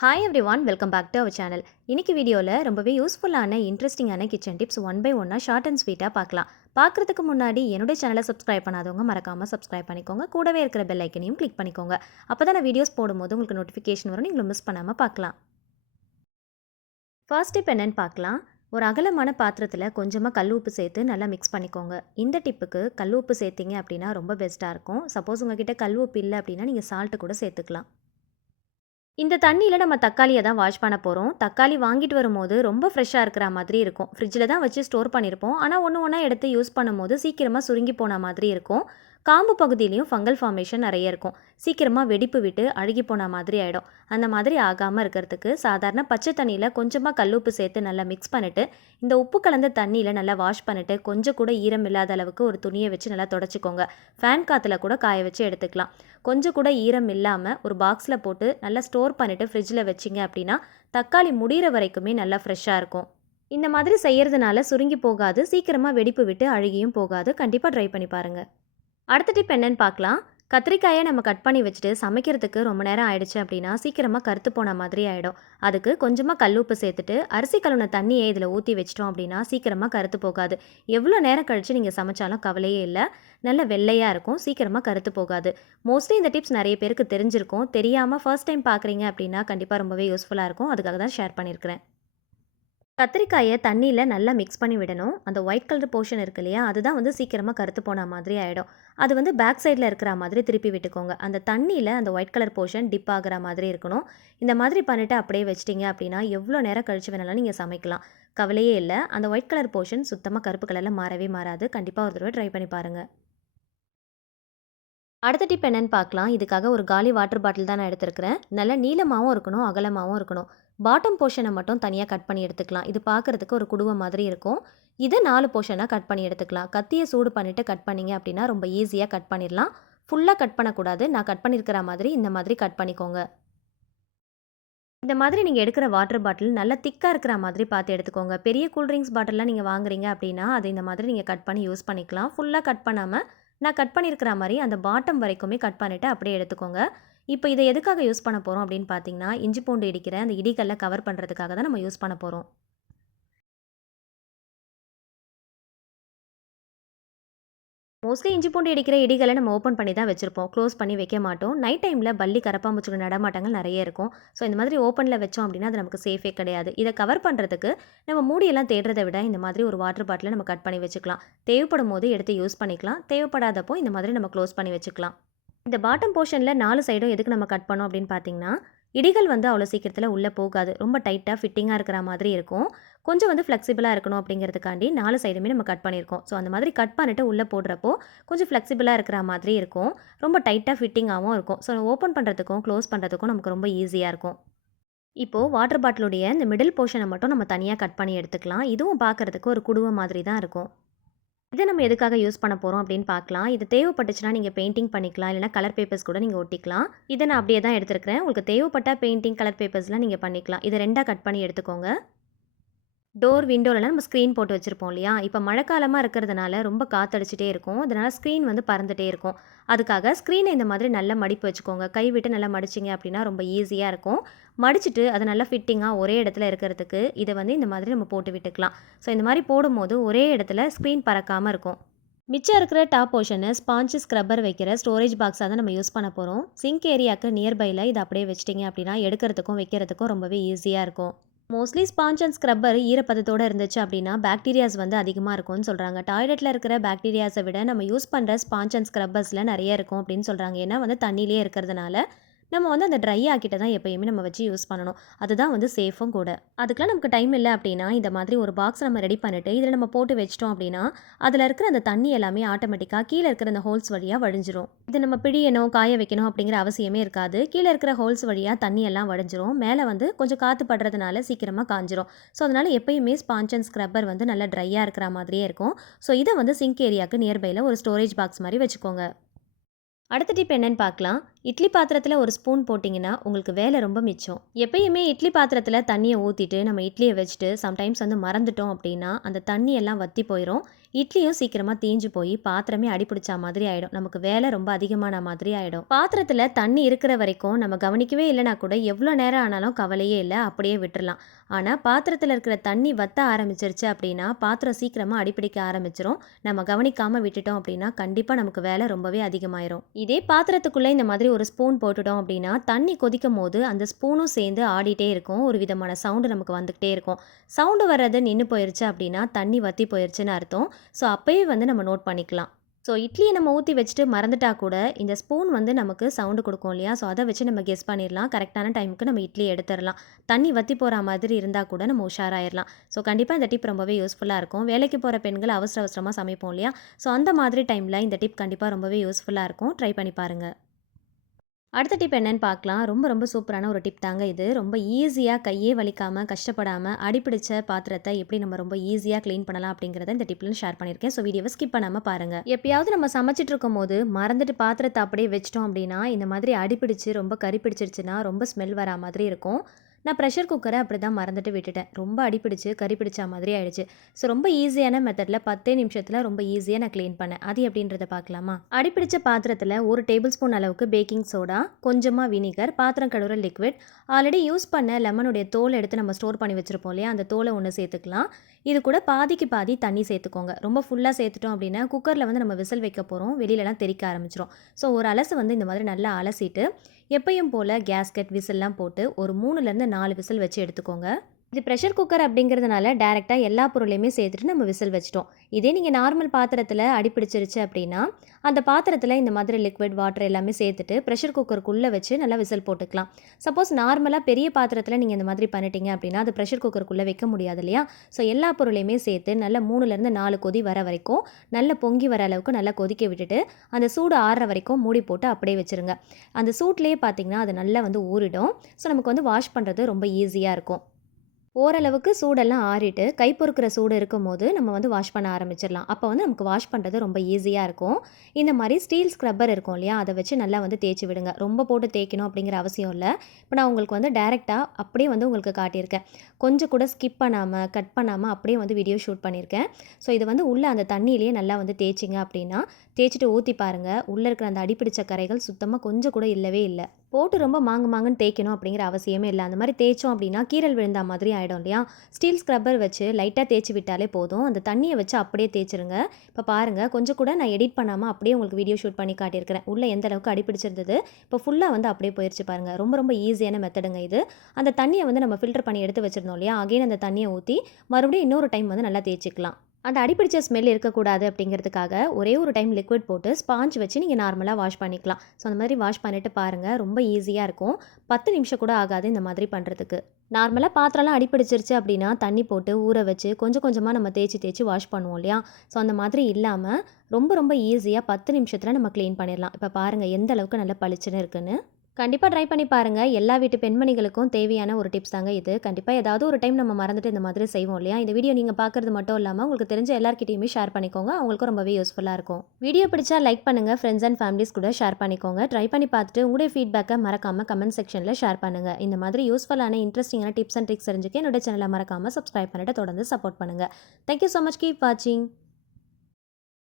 Hi everyone, welcome back to our channel. இன்னைக்கு வீடியோவில் ரொம்பவே யூஸ்ஃபுல்லான இன்ட்ரெஸ்டிங்கான கிச்சன் டிப்ஸ் ஒன் பை ஒன்னாக ஷார்ட் அண்ட் ஸ்வீட்டாக பார்க்கலாம். பார்க்குறதுக்கு முன்னாடி என்னுடைய சேனலை சப்ஸ்கிரைப் பண்ணாதவங்க மறக்காமல் சப்ஸ்கிரைப் பண்ணிக்கோங்க. கூடவே இருக்கிற பெல் ஐக்கனையும் கிளிக் பண்ணிக்கோங்க. அப்போ தான் நான் வீடியோஸ் போடும்போது உங்களுக்கு நோட்டிஃபிகேஷன் வரும், நீங்களும் மிஸ் பண்ணாமல் பார்க்கலாம். ஃபர்ஸ்ட் டிப் என்னென்னு பார்க்கலாம். ஒரு அகலமான பாத்திரத்தில் கொஞ்சமாக கல் உப்பு சேர்த்து நல்லா மிக்ஸ் பண்ணிக்கோங்க. இந்த டிப்புக்கு கல் உப்பு சேர்த்திங்க அப்படின்னா ரொம்ப பெஸ்ட்டாக இருக்கும். சப்போஸ் உங்ககிட்ட கல் உப்பு இல்லை அப்படின்னா நீங்கள் சால்ட்டு கூட சேர்த்துக்கலாம். இந்த தண்ணியில் நம்ம தக்காளியை தான் வாஷ் பண்ண போகிறோம். தக்காளி வாங்கிட்டு வரும்போது ரொம்ப ஃப்ரெஷ்ஷாக இருக்கிற மாதிரி இருக்கும். ஃப்ரிட்ஜில் தான் வச்சு ஸ்டோர் பண்ணியிருப்போம். ஆனால் ஒன்று ஒன்றா எடுத்து யூஸ் பண்ணும்போது சீக்கிரமாக சுருங்கி போன மாதிரி இருக்கும். காம்பு பகுதியிலையும் ஃபங்கல் ஃபார்மேஷன் நிறைய இருக்கும். சீக்கிரமாக வெடிப்பு விட்டு அழுகி போன மாதிரி ஆகிடும். அந்த மாதிரி ஆகாமல் இருக்கிறதுக்கு சாதாரண பச்சை தண்ணியில் கொஞ்சமாக கல்லுப்பு சேர்த்து நல்லா மிக்ஸ் பண்ணிவிட்டு இந்த உப்பு கலந்த தண்ணியில் நல்லா வாஷ் பண்ணிவிட்டு கொஞ்சம் கூட ஈரம் இல்லாத அளவுக்கு ஒரு துணியை வச்சு நல்லா தொடச்சிக்கோங்க. ஃபேன் காற்றுல கூட காய வச்சு எடுத்துக்கலாம். கொஞ்சம் கூட ஈரம் இல்லாமல் ஒரு பாக்ஸில் போட்டு நல்லா ஸ்டோர் பண்ணிவிட்டு ஃப்ரிட்ஜில் வச்சிங்க அப்படின்னா தக்காளி முடிகிற வரைக்குமே நல்லா ஃப்ரெஷ்ஷாக இருக்கும். இந்த மாதிரி செய்கிறதுனால சுருங்கி போகாது, சீக்கிரமாக வெடிப்பு விட்டு அழுகியும் போகாது. கண்டிப்பாக ட்ரை பண்ணி பாருங்கள். அடுத்த டிப் என்னென்னு பார்க்கலாம். கத்திரிக்காயை நம்ம கட் பண்ணி வச்சுட்டு சமைக்கிறதுக்கு ரொம்ப நேரம் ஆயிடுச்சு அப்படின்னா சீக்கிரமாக கருத்து போன மாதிரி ஆகிடும். அதுக்கு கொஞ்சமாக கல்லுப்பு சேர்த்துட்டு அரிசி கழுவுன தண்ணியை இதில் ஊற்றி வச்சிட்டோம் அப்படின்னா சீக்கிரமாக கருத்து போகாது. எவ்வளோ நேரம் கழித்து நீங்கள் சமைச்சாலும் கவலையே இல்லை, நல்ல வெள்ளையாக இருக்கும், சீக்கிரமாக கருத்து போகாது. மோஸ்ட்லி இந்த டிப்ஸ் நிறைய பேருக்கு தெரிஞ்சிருக்கும். தெரியாமல் ஃபர்ஸ்ட் டைம் பார்க்குறீங்க அப்படின்னா கண்டிப்பாக ரொம்பவே யூஸ்ஃபுல்லாக இருக்கும். அதுக்காக தான் ஷேர் பண்ணியிருக்கிறேன். கத்திரிக்காயை தண்ணியில் நல்லா மிக்ஸ் பண்ணி விடணும். அந்த ஒயிட் கலர் போர்ஷன் இருக்கு இல்லையா, அதுதான் சீக்கிரமாக கருத்து போன மாதிரி ஆகிடும். அது பேக் சைடில் இருக்கிற மாதிரி திருப்பி விட்டுக்கோங்க. அந்த தண்ணியில் அந்த ஒயிட் கலர் போர்ஷன் டிப் ஆகிற மாதிரி இருக்கணும். இந்த மாதிரி பண்ணிவிட்டு அப்படியே வச்சிட்டிங்க அப்படின்னா எவ்வளோ நேரம் கழிச்சு வேணாலும் நீங்கள் சமைக்கலாம், கவலையே இல்லை. அந்த ஒயிட் கலர் போர்ஷன் சுத்தமாக கருப்பு கலரில் மாறவே மாறாது. கண்டிப்பாக ஒரு தடவை ட்ரை பண்ணி பாருங்கள். அடுத்த டிப் என்னென்னு பார்க்கலாம். இதுக்காக ஒரு காலி வாட்டர் பாட்டில் தான் நான் எடுத்துருக்கிறேன். நல்லா நீளமாகவும் இருக்கணும், அகலமாகவும் இருக்கணும். பாட்டம் போர்ஷனை மட்டும் தனியாக கட் பண்ணி எடுத்துக்கலாம். இது பார்க்குறதுக்கு ஒரு குடுவை மாதிரி இருக்கும். இதை 4 போர்ஷனாக கட் பண்ணி எடுத்துக்கலாம். கத்தியை சூடு பண்ணிவிட்டு கட் பண்ணிங்க அப்படின்னா ரொம்ப ஈஸியாக கட் பண்ணிடலாம். ஃபுல்லாக கட் பண்ணக்கூடாது. நான் கட் பண்ணியிருக்கிற மாதிரி இந்த மாதிரி கட் பண்ணிக்கோங்க. இந்த மாதிரி நீங்கள் எடுக்கிற வாட்டர் பாட்டில் நல்லா திக்காக இருக்கிற மாதிரி பார்த்து எடுத்துக்கோங்க. பெரிய கூல்ட்ரிங்க்ஸ் பாட்டில்லாம் நீங்கள் வாங்குறீங்க அப்படின்னா அது இந்த மாதிரி நீங்கள் கட் பண்ணி யூஸ் பண்ணிக்கலாம். ஃபுல்லாக கட் பண்ணாமல் நான் கட் பண்ணியிருக்கிற மாதிரி அந்த பாட்டம் வரைக்குமே கட் பண்ணிவிட்டு அப்படியே எடுத்துக்கோங்க. இப்போ இதை எதுக்காக யூஸ் பண்ண போகிறோம் அப்படின்னு பார்த்தீங்கன்னா, இஞ்சி பூண்டு இடிக்கிற அந்த இடிக்கல்ல கவர் பண்ணுறதுக்காக தான் நம்ம யூஸ் பண்ண போகிறோம். மோஸ்ட்லி இஞ்சி பூண்டு இடிக்கிற இடிகளை நம்ம ஓப்பன் பண்ணி தான் வச்சுருப்போம், க்ளோஸ் பண்ணி வைக்க மாட்டோம். நைட் டைமில் பல்லி கரப்பாம்பூச்சியோட நடமாட்டங்கள் நிறைய இருக்கும். ஸோ இந்த மாதிரி ஓப்பனில் வச்சோம் அப்படின்னா அது நமக்கு சேஃபே கிடையாது. இதை கவர் பண்ணுறதுக்கு நம்ம மூடியெல்லாம் தேடுறதை விட இந்த மாதிரி ஒரு வாட்டர் பாட்டிலை நம்ம கட் பண்ணி வச்சுக்கலாம். தேவைப்படும் போது எடுத்து யூஸ் பண்ணிக்கலாம். தேவைப்படாதப்போ இந்த மாதிரி நம்ம க்ளோஸ் பண்ணி வச்சுக்கலாம். இந்த பாட்டம் போர்ஷனில் 4 சைடும் எதுக்கு நம்ம கட் பண்ணோம் அப்படின்னு பார்த்தீங்கன்னா, இடிகள் அவ்வளோ சீக்கிரத்தில் உள்ளே போகாது. ரொம்ப டைட்டாக ஃபிட்டிங்காக இருக்கிற மாதிரி இருக்கும். கொஞ்சம் ஃப்ளெக்சிபிளாக இருக்கணும் அப்படிங்கிறதுக்காண்டி 4 சைடுமே நம்ம கட் பண்ணியிருக்கோம். ஸோ அந்த மாதிரி கட் பண்ணிவிட்டு உள்ளே போடுறப்போ கொஞ்சம் ஃப்ளெக்சிபிளாக இருக்கிற மாதிரி இருக்கும். ரொம்ப டைட்டாக ஃபிட்டிங்காகவும் இருக்கும். ஸோ ஓப்பன் பண்ணுறதுக்கும் க்ளோஸ் பண்ணுறதுக்கும் நமக்கு ரொம்ப ஈஸியாக இருக்கும். இப்போது வாட்டர் பாட்டிலுடைய இந்த மிடில் போர்ஷனை மட்டும் நம்ம தனியாக கட் பண்ணி எடுத்துக்கலாம். இதுவும் பார்க்குறதுக்கு ஒரு குடுவை மாதிரி தான் இருக்கும். இதை நம்ம எதுக்காக யூஸ் பண்ண போகிறோம் அப்படின்னு பார்க்கலாம். இது தேவைப்பட்டுச்சுன்னா நீங்கள் பெயிண்டிங் பண்ணிக்கலாம், இல்லைனா கலர் பேப்பர்ஸ் கூட நீங்கள் ஒட்டிக்கலாம். இதை நான் அப்படியே தான் எடுத்துருக்கிறேன். உங்களுக்கு தேவைப்பட்ட பெயிண்டிங் கலர் பேப்பர்ஸ்லாம் நீங்கள் பண்ணிக்கலாம். இதை 2ஆக கட் பண்ணி எடுத்துக்கோங்க. டோர் விண்டோலலாம் நம்ம ஸ்க்ரீன் போட்டு வச்சுருப்போம் இல்லையா, இப்போ மழைக்காலமாக இருக்கிறதுனால ரொம்ப காற்றடிச்சிட்டே இருக்கும். அதனால் ஸ்க்ரீன் பறந்துகிட்டே இருக்கும். அதுக்காக ஸ்க்ரீனை இந்த மாதிரி நல்லா மடிப்பு வச்சுக்கோங்க. கை விட்டு நல்லா மடிச்சிங்க அப்படின்னா ரொம்ப ஈஸியாக இருக்கும். மடிச்சுட்டு அதை நல்லா ஃபிட்டிங்காக ஒரே இடத்துல இருக்கிறதுக்கு இதை இந்த மாதிரி நம்ம போட்டு விட்டுக்கலாம். ஸோ இந்த மாதிரி போடும்போது ஒரே இடத்துல ஸ்க்ரீன் பறக்காமல் இருக்கும். மிச்சம் இருக்கிற டாப் போர்ஷனை ஸ்பாஞ்சு ஸ்க்ரப்பர் வைக்கிற ஸ்டோரேஜ் பாக்ஸாக தான் நம்ம யூஸ் பண்ண போகிறோம். சிங்க் ஏரியாவுக்கு நியர்பையில் இதை அப்படியே வச்சிட்டிங்க அப்படின்னா எடுக்கிறதுக்கும் வைக்கிறதுக்கும் ரொம்பவே ஈஸியாக இருக்கும். மோஸ்ட்லி ஸ்பாஞ்ச் அண்ட் ஸ்க்ரப்பர் ஈரப்பதத்தோடு இருந்துச்சு அப்படின்னா பாக்டீரியாஸ் அதிகமாக இருக்கும்னு சொல்கிறாங்க. டாய்லெட்டில் இருக்கிற பாக்டீரியாஸை விட நம்ம யூஸ் பண்ணுற ஸ்பாஞ்ச் அண்ட் ஸ்க்ரப்பர்ஸில் நிறைய இருக்கும் அப்படின்னு சொல்கிறாங்க. ஏன்னா தண்ணியிலே இருக்கிறதுனால நம்ம அந்த ட்ரை ஆக்கிட்ட தான் எப்போயுமே நம்ம வச்சு யூஸ் பண்ணணும். அதுதான் சேஃபும் கூட. அதுக்கெலாம் நமக்கு டைம் இல்லை அப்படின்னா இந்த மாதிரி ஒரு பாக்ஸ் நம்ம ரெடி பண்ணிவிட்டு இதில் நம்ம போட்டு வச்சிட்டோம் அப்படின்னா அதில் இருக்கிற அந்த தண்ணி எல்லாமே ஆட்டோமேட்டிக்காக கீழே இருக்கிற அந்த ஹோல்ஸ் வழியாக வடிஞ்சிரும். இது நம்ம பிடியணும் காய வைக்கணும் அப்படிங்கிற அவசியமே இருக்காது. கீழே இருக்கிற ஹோல்ஸ் வழியாக தண்ணி எல்லாம் வடிஞ்சிரும். மேலே கொஞ்சம் காற்று படுறதுனால சீக்கிரமாக காஞ்சிரும். ஸோ அதனால் எப்போயுமே ஸ்பாஞ்ச் அண்ட் ஸ்க்ரப்பர் நல்லா ட்ரையாக இருக்கிற மாதிரியே இருக்கும். ஸோ இதை சிங்க் ஏரியாவுக்கு நியர்பையில் ஒரு ஸ்டோரேஜ் பாக்ஸ் மாதிரி வச்சுக்கோங்க. அடுத்த டிப் என்னன்னு பார்க்கலாம். இட்லி பாத்திரத்தில் ஒரு ஸ்பூன் போட்டிங்கன்னா உங்களுக்கு வேலை ரொம்ப மிச்சம். எப்பயுமே இட்லி பாத்திரத்தில் தண்ணியை ஊற்றிட்டு நம்ம இட்லியை வச்சுட்டு சம்டைம்ஸ் மறந்துட்டோம் அப்படின்னா அந்த தண்ணியெல்லாம் வற்றி போயிடும். இட்லியும் சீக்கிரமாக தீஞ்சு போய் பாத்திரமே அடிபிடிச்சா மாதிரி ஆகிடும். நமக்கு வேலை ரொம்ப அதிகமான மாதிரி ஆகிடும். பாத்திரத்தில் தண்ணி இருக்கிற வரைக்கும் நம்ம கவனிக்கவே இல்லைனா கூட எவ்வளோ நேரம் ஆனாலும் கவலையே இல்லை, அப்படியே விட்டுறலாம். ஆனால் பாத்திரத்தில் இருக்கிற தண்ணி வத்த ஆரம்பிச்சிருச்சு அப்படின்னா பாத்திரம் சீக்கிரமாக அடிப்பிடிக்க ஆரம்பிச்சிரும். நம்ம கவனிக்காமல் விட்டுட்டோம் அப்படின்னா கண்டிப்பாக நமக்கு வேலை ரொம்பவே அதிகமாயிரும். இதே பாத்திரத்துக்குள்ளே இந்த மாதிரி ஒரு ஸ்பூன் போட்டுட்டோம் அப்படின்னா தண்ணி கொதிக்கும் போது அந்த ஸ்பூனும் சேர்ந்து ஆடிட்டே இருக்கும். ஒரு விதமான சவுண்டு நமக்கு வந்துக்கிட்டே இருக்கும். சவுண்டு வர்றது நின்று போயிருச்சு அப்படின்னா தண்ணி வற்றி போயிருச்சுன்னு அர்த்தம். ஸோ அப்போயே நம்ம நோட் பண்ணிக்கலாம். ஸோ இட்லியை நம்ம ஊற்றி வச்சுட்டு மறந்துட்டா கூட இந்த ஸ்பூன் நமக்கு சவுண்டு கொடுக்கும் இல்லையா? ஸோ அதை வச்சு நம்ம கெஸ் பண்ணிடலாம். கரெக்டான டைமுக்கு நம்ம இட்லி எடுத்துடலாம். தண்ணி வற்றி போகிற மாதிரி இருந்தால் கூட நம்ம உஷாராயிடலாம். ஸோ கண்டிப்பாக இந்த டிப் ரொம்பவே யூஸ்ஃபுல்லாக இருக்கும். வேலைக்கு போகிற பெண்கள் அவசர அவசரமாக சமைப்போம் இல்லையா? ஸோ அந்த மாதிரி டைமில் இந்த டிப் கண்டிப்பாக ரொம்பவே யூஸ்ஃபுல்லாக இருக்கும். ட்ரை பண்ணி பாருங்கள். அடுத்த டிப் என்னன்னு பார்க்கலாம். ரொம்ப ரொம்ப சூப்பரான ஒரு டிப் தாங்க இது. ரொம்ப ஈஸியாக கையே வலிக்காமல் கஷ்டப்படாமல் அடிப்பிடிச்ச பாத்திரத்தை எப்படி நம்ம ரொம்ப ஈஸியாக க்ளீன் பண்ணலாம் அப்படிங்கிறத இந்த டிப்ல ஷேர் பண்ணியிருக்கேன். ஸோ வீடியோவை ஸ்கிப் பண்ணாமல் பாருங்கள். எப்பயாவது நம்ம சமைச்சிட்டு இருக்கும் போது மறந்துட்டு பாத்திரத்தை அப்படியே வச்சிட்டோம் அப்படின்னா இந்த மாதிரி அடிப்பிடிச்சு ரொம்ப கறி பிடிச்சிருச்சுன்னா ரொம்ப ஸ்மெல் வரா மாதிரி இருக்கும். நான் ப்ரெஷர் குக்கரை அப்படி தான் மறந்துட்டு விட்டுட்டேன். ரொம்ப அடிப்பிடிச்சு கறி பிடிச்ச மாதிரி ஆயிடுச்சு. ஸோ ரொம்ப ஈஸியான மெத்தடில் 10 நிமிஷத்தில் ரொம்ப ஈஸியாக நான் க்ளீன் பண்ணேன். அது எப்படின்றத பார்க்கலாமா? அடிப்பிடிச்ச பாத்திரத்தில் 1 டேபிள் ஸ்பூன் அளவுக்கு பேக்கிங் சோடா, கொஞ்சமாக வினிகர், பாத்திரம் கழுவுற லிக்விட், ஆல்ரெடி யூஸ் பண்ண லெமனுடைய தோல் எடுத்து நம்ம ஸ்டோர் பண்ணி வச்சுருப்போம் இல்லையா? அந்த தோலை ஒன்று சேர்த்துக்கலாம். இது கூட பாதிக்கு பாதி தண்ணி சேர்த்துக்கோங்க. ரொம்ப ஃபுல்லாக சேர்த்துட்டோம் அப்படின்னா குக்கரில் நம்ம விசில் வைக்க போகிறோம். வெளியிலலாம் தெறிக்க ஆரம்பிச்சிடும். ஸோ ஒரு அலசு இந்த மாதிரி நல்லா அலசிட்டு எப்பயும் போல் கேஸ்கெட் விசில்லாம் போட்டு ஒரு 3லேருந்து 4 விசில் வச்சு எடுத்துக்கோங்க. இது ப்ரெஷர் குக்கர் அப்படிங்கிறதுனால டேரெக்டாக எல்லா பொருளையுமே சேர்த்துட்டு நம்ம விசில் வச்சிட்டோம். இதே நீங்கள் நார்மல் பாத்திரத்தில் அடிப்பிடிச்சிருச்சு அப்படின்னா அந்த பாத்திரத்தில் இந்த மாதிரி லிக்விட் வாட்டர் எல்லாமே சேர்த்துட்டு ப்ரெஷர் குக்கருக்குள்ளே வச்சு நல்லா விசில் போட்டுக்கலாம். சப்போஸ் நார்மலாக பெரிய பாத்திரத்தில் நீங்கள் இந்த மாதிரி பண்ணிட்டீங்க அப்படின்னா அது ப்ரெஷர் குக்கருக்குள்ளே வைக்க முடியாது இல்லையா? ஸோ எல்லா பொருளையுமே சேர்த்து நல்லா 3லேருந்து 4 கொதி வர வரைக்கும் நல்லா பொங்கி வர அளவுக்கு நல்லா கொதிக்க விட்டுட்டு அந்த சூடு ஆறுற வரைக்கும் மூடி போட்டு அப்படியே வச்சுருங்க. அந்த சூட்லேயே பார்த்திங்கன்னா அது நல்லா ஊறிடும். ஸோ நமக்கு வாஷ் பண்ணுறது ரொம்ப ஈஸியாக இருக்கும். ஓரளவுக்கு சூடெல்லாம் ஆறிட்டு கை பொறுக்கிற சூடு இருக்கும் போது நம்ம வாஷ் பண்ண ஆரம்பிச்சிடலாம். அப்போ நமக்கு வாஷ் பண்ணுறது ரொம்ப ஈஸியாக இருக்கும். இந்த மாதிரி ஸ்டீல் ஸ்க்ரப்பர் இருக்கும் இல்லையா? அதை வச்சு நல்லா தேய்ச்சி விடுங்க. ரொம்ப போட்டு தேய்க்கணும் அப்படிங்கிற அவசியம் இல்லை. இப்போ நான் உங்களுக்கு டேரெக்டாக அப்படியே உங்களுக்கு காட்டியிருக்கேன். கொஞ்சம் கூட ஸ்கிப் பண்ணாமல் கட் பண்ணாமல் அப்படியே வீடியோ ஷூட் பண்ணியிருக்கேன். ஸோ இது உள்ளே அந்த தண்ணியிலேயே நல்லா தேய்ச்சிங்க அப்படின்னா தேய்ச்சிட்டு ஊற்றி பாருங்கள். உள்ளே இருக்கிற அந்த அடிப்பிடிச்ச கரைகள் சுத்தமாக கொஞ்சம் கூட இல்லவே இல்லை. போட்டு ரொம்ப மாங்குன்னு தேய்க்கணும் அப்படிங்கிற அவசியமே இல்லை. அந்த மாதிரி தேய்ச்சோம் அப்படின்னா கீரல் விழுந்த மாதிரி ஆகிடும் இல்லையா? ஸ்டீல் ஸ்க்ரப்பர் வச்சு லைட்டாக தேய்ச்சி விட்டாலே போதும். அந்த தண்ணியை வச்சு அப்படியே தேய்ச்சிருங்க. இப்போ பாருங்கள், கொஞ்சம் கூட நான் எடிட் பண்ணாமல் அப்படியே உங்களுக்கு வீடியோ ஷூட் பண்ணி காட்டியிருக்கிறேன். உள்ளே எந்த அளவுக்கு அடிப்பிடிச்சிருந்தது இப்போ ஃபுல்லாக அப்படியே போயிடுச்சு பாருங்கள். ரொம்ப ரொம்ப ஈஸியான மெத்தடுங்க இது. அந்த தண்ணியை நம்ம ஃபில்டர் பண்ணி எடுத்து வச்சுருந்தோம் இல்லையா? அகைன் அந்த தண்ணியை ஊற்றி மறுபடியும் இன்னொரு டைம் நல்லா தேய்ச்சிக்கலாம். அந்த அடிப்பிடிச்ச ஸ்மெல் இருக்கக்கூடாது அப்படிங்கிறதுக்காக ஒரே ஒரு டைம் லிக்விட் போட்டு ஸ்பாஞ்ச் வச்சு நீங்கள் நார்மலாக வாஷ் பண்ணிக்கலாம். ஸோ அந்த மாதிரி வாஷ் பண்ணிவிட்டு பாருங்கள், ரொம்ப ஈஸியாக இருக்கும். 10 நிமிஷம் கூட ஆகாது இந்த மாதிரி பண்ணுறதுக்கு. நார்மலாக பாத்திரம்லாம் அடிப்பிடிச்சிருச்சு அப்படின்னா தண்ணி போட்டு ஊற வச்சு கொஞ்சம் கொஞ்சமாக நம்ம தேய்ச்சி வாஷ் பண்ணுவோம் இல்லையா? ஸோ அந்த மாதிரி இல்லாமல் ரொம்ப ரொம்ப ஈஸியாக 10 நிமிஷத்தில் நம்ம க்ளீன் பண்ணிடலாம். இப்போ பாருங்கள் எந்த அளவுக்கு நல்லா பளிச்சுன்னு இருக்குன்னு. கண்டிப்பாக ட்ரை பண்ணி பாருங்கள். எல்லா வீட்டு பெண்மணிகளுக்கும் தேவையான ஒரு டிப்ஸ் தாங்க இது. கண்டிப்பாக ஏதாவது ஒரு டைம் நம்ம மறந்துட்டு இந்த மாதிரி செய்வோம் இல்லையா? இந்த வீடியோ நீங்கள் பார்க்குறது மட்டும் இல்லாமல் உங்களுக்கு தெரிஞ்ச எல்லார்கிட்டையுமே ஷேர் பண்ணிக்கோங்க. அவங்களுக்கும் ரொம்பவே யூஸ்ஃபுல்லாக இருக்கும். வீடியோ பிடிச்சா லைக் பண்ணுங்கள். ஃப்ரெண்ட்ஸ் அண்ட் ஃபேமிலிஸ் கூட ஷேர் பண்ணிக்கோங்க. ட்ரை பண்ணி பார்த்துட்டு உங்களுடைய ஃபீட்பேக்கை மறக்காமல் கமெண்ட் செக்ஷனில் ஷேர் பண்ணுங்கள். இந்த மாதிரி யூஸ்ஃபுல்லான இன்ட்ரெஸ்டிங்கான டிப்ஸ் அண்ட் ட்ரிக்ஸ் தெரிஞ்சுக்க என்னோட சேனலை மறக்காமல் சப்ஸ்கிரைப் பண்ணிட்டு தொடர்ந்து சப்போர்ட் பண்ணுங்கள். Thank you so much. கீப் வாட்சிங்.